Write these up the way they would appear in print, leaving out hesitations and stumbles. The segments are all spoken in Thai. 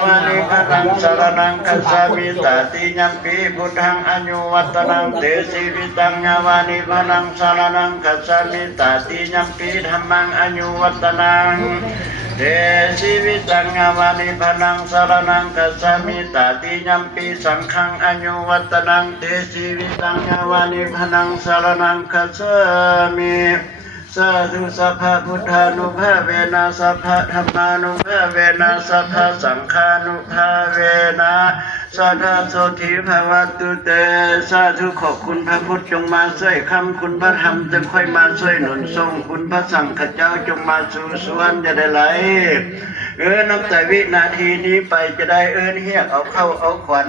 วานิพนังสารนังคัสสามิตาติยัมปีพุทธังอโยวัตนังเตสิวิตังวานิพนังสารนังคัสสามิตาติยัมปีธัมมังอโยวัตนังเตสิวิตังวานิพนังสารนังคัสสามิตาติยัมปีสังฆังอโยวัตนังเตสิวิตังวานิพนังสารนังคัสสามิสาธุสัพพะพุทธานุภาเวนะสัพพะธัมมานุภาเวนะสัพพะสังฆานุภาเวนะสัทธาโสธิภาวตุเตสาธุขอบคุณพระพุทธจงมาช่วยคำคุณพระธรรมจึงค่อยมาช่วยหนุนทรงคุณพระสังฆเจ้าจงมาสู่สวรรค์จะได้ไหลนับแต่วินาทีนี้ไปจะได้เฮียกเอาเข้าเอาขวัญ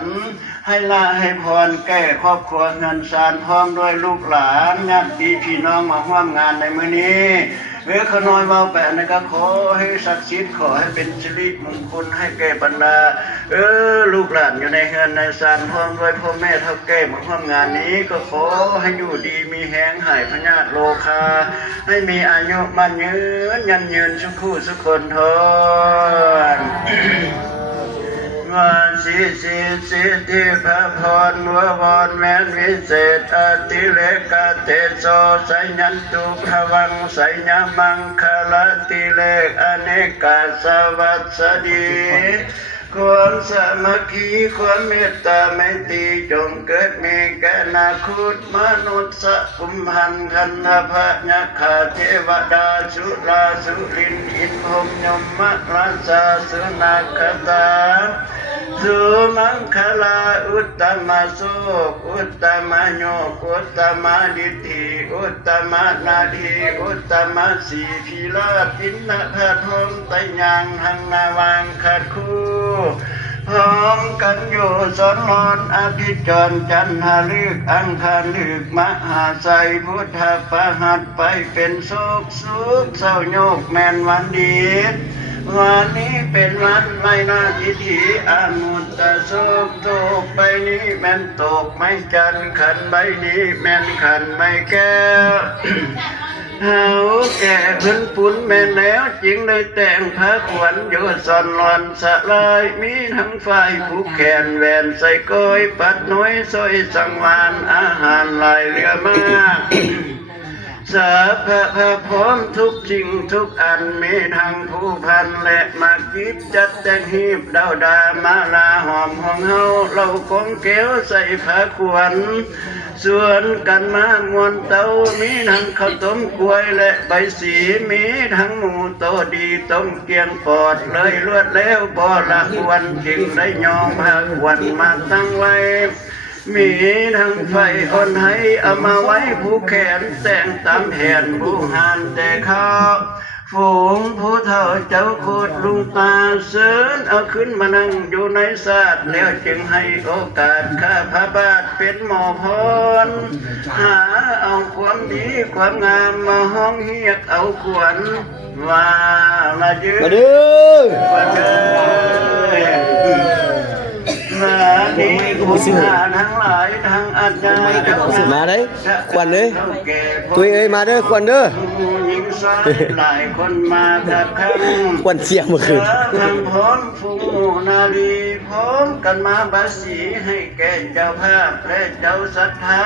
ให้ละให้พรแก้ครอบครัวเงินสารพร้อมด้วยลูกหลานญาติพี่น้องมาร่วมงานในมื้อนี้ขน้อยเบาแปะนะก็ขอให้ศักดิ์สิทธิ์ขอให้เป็นสิริมงคลให้แก่บรรดาลูกหลานอยู่ในเฮือนในศาลพร้อมด้วยพ่อแม่เฒ่าแก่มาร่วมงานนี้ก็ขอให้อยู่ดีมีแหงหายพญาติโลคาให้มีอายุมั่นยืนสุขุสุขคนทนสิที่พระพรมัวบอนแม้นวิเศษอติเลกาเตโสไสยันตุภวังไสยมังคลติเลกอเนกาสวัสดีความสามัคคีความเมตตาไมตรีจงเกิดมีแก่นาคุตมนุษย์สัพุมพันคันธพะยัคขาเทวดาสุราสุรินอินพรหมยมมะราชาสุนัขตาสุมังคลาอุตตมะโสอุตตมะโยอุตตมะดิฏฐิอุตตมะนาทีอุตตมะสีพิลาปินนะพะทมไตยังหังนาวังขัดคู่พร้อมกันอยู่สอนมอนอภิจรจันทฤกษ์อังคารฤกษ์มหาไสยพุทธประหัตไปเป็นโศกสุขเศร้าโยกแม่นวันดีวันนี้เป็นวันไม่น่าทิฐิอนุตตะโศกตกไปนี้แม่นตกไม่จันขันใบนี้แม่นขันไม่แก้วเฮาแก่พื้นปุ้นแม่แล้วจึงได้แต่งพระขวัญอยู่สอนหลอนสะลายมีทั้งฝ่ายผู้แขนแหวนใส่ก้อยปัดน้อยซอยสังวานอาหารหลายเหลือมากสาพระพร้อมทุกสิ่งทุกอันมีทั้งผู้พันและมากิบจัดแต่งหีบดาวดามาลาหอมของเฮาเรากงเกี้ยวใส่พระขวัญส่วนกันมามวนเต้ามีทั้งข้าวต้มกล้วยและใบสีมีทั้งหมูโตดีต้มเกียงปอดเลยรวดแล้วบ่ละควรจึงได้ยอมพระขวัญมาตั้งไว้มีทั้งไฟอ่อนให้เอามาไว้ผู้แขนแต่งตามแผนผู้หานแต่ข้าวฝูงผู้เฒ่าเจ้าโคตรลุงตาเสินเอาขึ้นมานั่งอยู่ในศาสตร์แล้วจึงให้โอกาสข้าพระบาทเป็นหมอพรหาเอาความดีความงามมาห้องเฮียกเอาขวัญว่ามายืนมาดื้อนี่ผู้สื่อทั้งหลายทั้งอาจารย์ผู้สื่อมาได้ควันเลยตุ้ยเอ้ยมาเด้อควันเด้อหลายคนมากับคำควันเสียงเมื่อคืนคำพร้อมฟูนาลีพร้อมกันมาบาสีให้แก่เจ้าภาพและเจ้าศรัทธา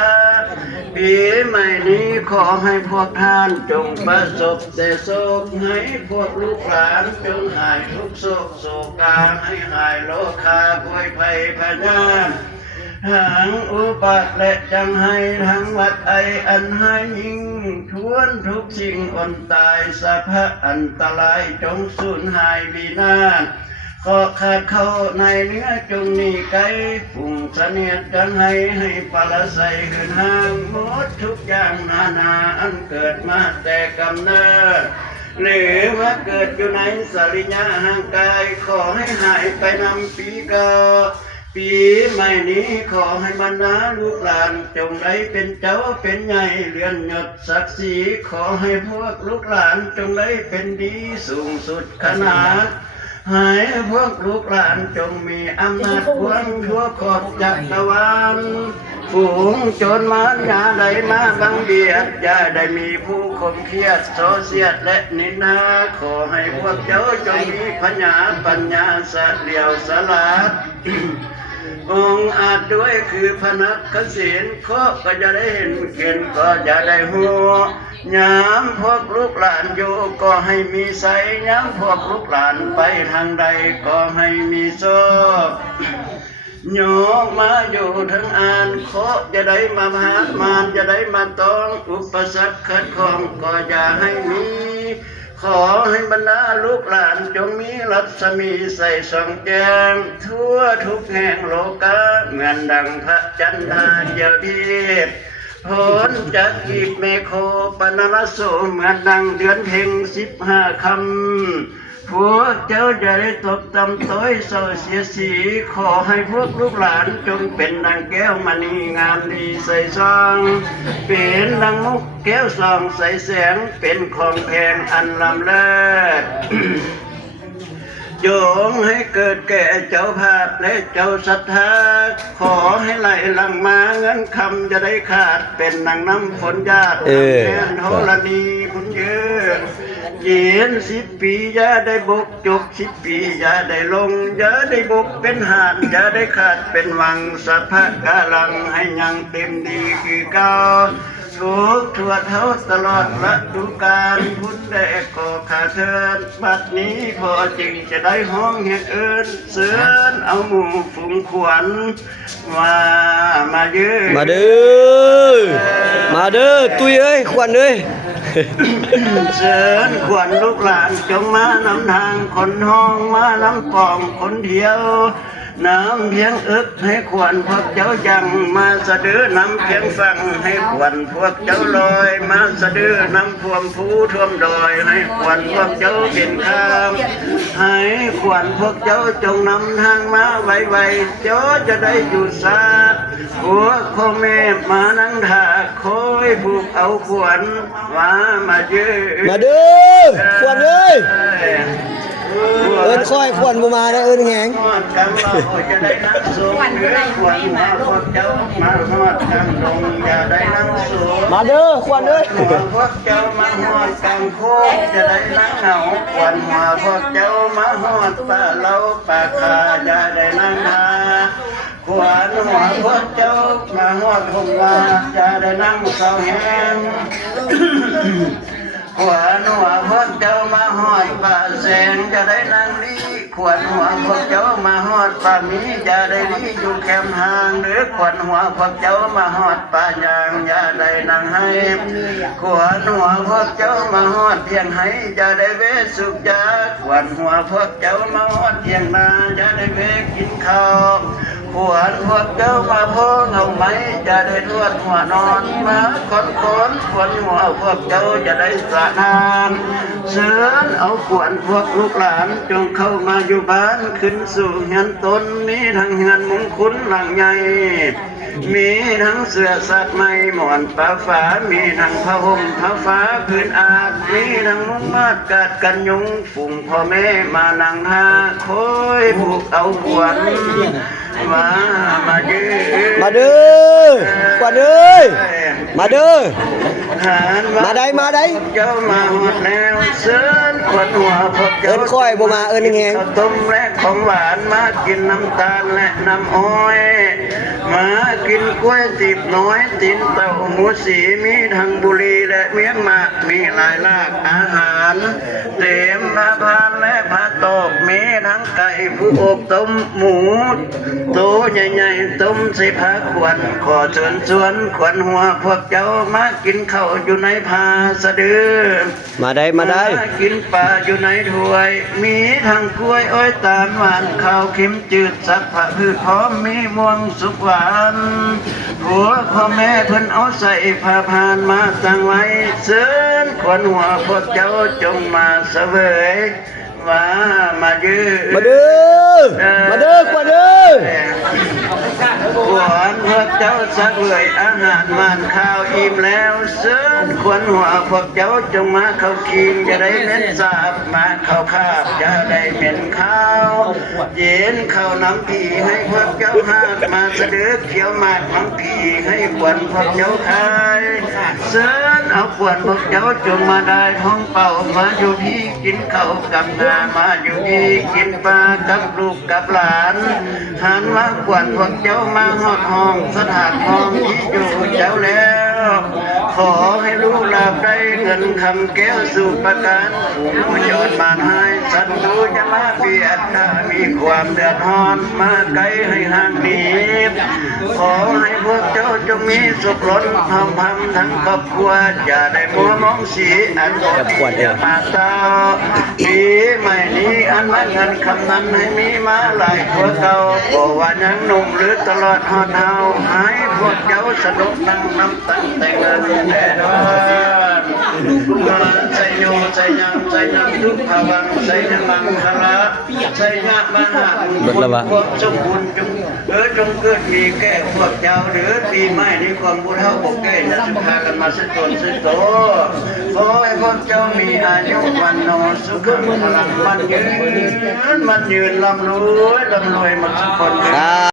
ปีใหม่นี้ขอให้พวกท่านจงประสบแต่โศกให้พวกลูกหลานจงหายทุกโศกโศกาให้หายโลคาป่วยภัยพยาธิหางอุบัติและจังให้ทั้งวัดไออันให้ยิ่งทวนทุกสิ่งอ่อนตายสะพะอันตรายจงสูญหายวินาศขอขาดเข้าในเนื้อจงหนีไกลฝุ่งเสนียดจังให้ปละใสหืนห่างหมดทุกอย่างนานาอันเกิดมาแต่กำเนิดหรือว่าเกิดอยู่ในสริยะห่างกายขอให้หายไปนำปีเก่าปีใหม่นี้ขอให้บรรดาลูกหลานจงได้เป็นเจ้าเป็นใหญ่เลื่อนยศศักดิ์ศรีขอให้พวกลูกหลานจงได้เป็นดีสูงสุดขนาดให้พวกลูกหลานจงมีอำนาจควงทั่วขอบจักรวาล ฝูงโจรมารอย่าได้มาบังเบียดอย่าได้มีผู้คมเครียดโซเสียดและนินทาขอให้พวกเจ้าจงมีปัญญาสะเลียวสลาด องค์อาจด้วยคือพนักเกษียณก็จะได้เห็นเห็นก็จะได้หัวยามพวกลูกหลานอยู่ก็ให้มีใสยามพวกลูกหลานไปทางใดก็ให้มีโชคโยกมาอยู่ทั้งอ่านจะได้มาหามานจะได้มาต้องอุปสรรคขัดข้องก็อย่าให้มีขอให้บรรดาลูกหลานจงมีรัศมีใส่ส่องแจ้งทั่วทุกแห่งโลกาเหมือนดังพระจันทราเจ้าทิพย์พ้นจากกีบเมโคปนรโสเหมือนดังเดือนเพ็ง15 ค่ำพวกเจ้าจะได้ตกตำต้อยเศร้าเสียสีขอให้พวกลูกหลานจงเป็นดังแก้วมณีงามดีใสซองเป็นดังมุกแก้วส่องใสแสงเป็นของแพงอันล้ำเลิศ โยงให้เกิดแก่เจ้าภาพและเจ้าศรัทธาขอให้ไหลหลังมาเงินคำจะได้ขาดเป็นนางน้ำฝนญาติแทนโหรณีคุณเยอะเย็น10 ปีอย่าได้บกจบ10 ปีอย่าได้ลงอย่าได้บกเป็นหานอย่าได้ขาดเป็นวังสัพพะกาลังให้ยังเต็มดีคือเก่าทุกทั่วเท่าตลอดฤดูกาลพุทธได้ก่อขาเทินบัดนี้พอจึงจะได้ห้องแห่งเอิญเสือนเอาหมู่ฝูงขวัญมาเยอะมาเด้อตุ้ยเอ้ยขวัญเอ้ย เชิญขวัญลูกหลานจงมานำทางคนห้องมานำปองคนเดียวน้ำเพียงอึกให้ขวัญพวกเจ้ายังมาสะดือน้ำเพียงฟังให้ขวัญพวกเจ้าลอยมาสะดือน้ำท่วมภูท่วมดอยให้ขวัญพวกเจ้าเป็นข้ามให้ขวัญพวกเจ้าจงนำทางมาไวๆเจ้าจะได้อยู่ซาหัวพ่อแม่มานั่งถ่าคอยผูกเอาขวัญมาเยอะมาเด้อขวัญเอ้ยเอิ้นค่อยขวัญบ่มาได้เอิ้นแหงกันเราจะได้นั่งสูงขวัญมาพวกเจ้ามาฮอดกันลงอย่าได้นั่งสูงมาเด้อขวัญเอ้ยพวกเจ้ามาฮอดกันโคกจะได้นั่งเหงาขวัญมาพวกเจ้ามาฮอดป่าเล้าป่าคาอย่าได้นั่งหาขวัญหัวพวกเจ้ามาฮอดหงว่าอย่าได้นั่งเศร้าแห้งขวัญหัวพวกเจ้ามาฮอดป่าแสงจะได้นั่งลีขวัญหัวพวกเจ้ามาฮอดป่ามีจะได้ลีอยู่แคมทางหรือขวัญหัวพวกเจ้ามาฮอดป่ายางอย่าได้นั่งให้ขวัญหัวพวกเจ้ามาฮอดเพียงให้จะได้เวสุขยาขวัญหัวพวกเจ้ามาฮอดเพียงนาจะได้เวกินข้าวขวัญพวกเจ้ามาพ้องเอาไหมจะได้ทวดหัวนอนมาขวัญขวัญหัวพวกเจ้าจะได้สะนานเชิญเอาขวัญพวกลูกหลานจงเข้ามาอยู่บ้านขึ้นสู่เฮือนตนมีทั้งเฮือนมงคลหลังใหญ่มีทั้งเสื้อสัตว์ไม้หมอนผ้าฝามีทั้งผ้าห่มผ้าฟ้าพื้นอาบมีทั้งมุ้งมาดกัดกันยุงฝูงพ่อแม่มานั่งหาคอยผูกเอาขวัญมาเด้อมาเด้อขวัญเอ้ยมาเด้อมาได้เจ้ามาหมดแล้วเสิร์นขวัญหัวพวกเจ้าเอิ้นค่อยบ่มาเอิ้นแหงต้มและของหวานมากินน้ำตาลและน้ำอ้อยมากินกล้วยติบน้อยตินเต่าหมูสีมีทั้งบุรีและเมียงมากมีหลายลากอาหารเต็มผ้าพานและผ้าตอกมีทั้งไก่ผู้อบต้มหมูโตใหญ่ๆต้มสิพาขวัญขอเชิญชวนขวัญหัวพวกเจ้ามากินข้าวอยู่ในผ้าสะดือมาได้กินปลาอยู่ในถ้วยมีทั้งกล้วยอ้อยตาลหวานข้าวเค็มจืดสักผักพืชพร้อมมีม่วงสุกหวานผัวพ่อแม่เพิ่นเอาใส่ผ้าพานมาตั้งไว้เชิญขวัญหัวพวกเจ้าจงมาเสวยมาเด้อขวัญเอ้ยขวัญพวกเจ้า จ้าสักเลยอาหารมานข้าวอิ่มแล้วเสิร์ฟควรหัวพวกเจ้าจงมาเข้ากินจะได้เหม็นสาบมาเข้าคาบจะได้เหม็นข้าวเย็นข้าวน้ำผีให้พวกเจ้าหากมาสะดือเขียวหมากน้ำผีให้ควนพวกเจ้าขายเสิร์ฟเอาควนพวกเจ้าจงมาได้ท้องเป่ามาอยู่พี่กินข้าวกับงามาอยู่พี่กินปลากับลูกกับหลานหันมากวนพวกเจ้ามาหอดห้องสถานห้องที่อยู่เจ้าแล้วขอให้ลูกหลับได้เงินคำแก้วสู่ประการผู้ยอดมานให้สัตว์ดูจะมาเบียดถ้ามีความเดือดร้อนมาไกลให้ห่างหนีขอให้พวกเจ้าจงมีสุขล้นพร้อมพำทั้งครอบครัวอย่าได้มัวมองสีอันโดดเดี่ยวมาเต้าปีใหม่นี้อันว่าเงินคำนั้นให้มีมาหลายกว่าเก่าบอกว่ายังหนุ่มหรือตลอดหอดเฮาให้พวกเจ้าสนุกนั่งน้ำตั้งแต่เงินแน่นอนใจโยใจยังใจนำทุกภวังใจนมังคละใจยะมหาความสมบูรณ์จงจงเกิดมีแก่พวกเจ้าหรือปีใหม่นี้ความบุญเฮาบอกแก่จะสุภากันมาสุดตนสุดโตขอให้พวกเจ้ามีอายุวันโนสุขังพลังมันยืนลำรวยมาทุกคน สา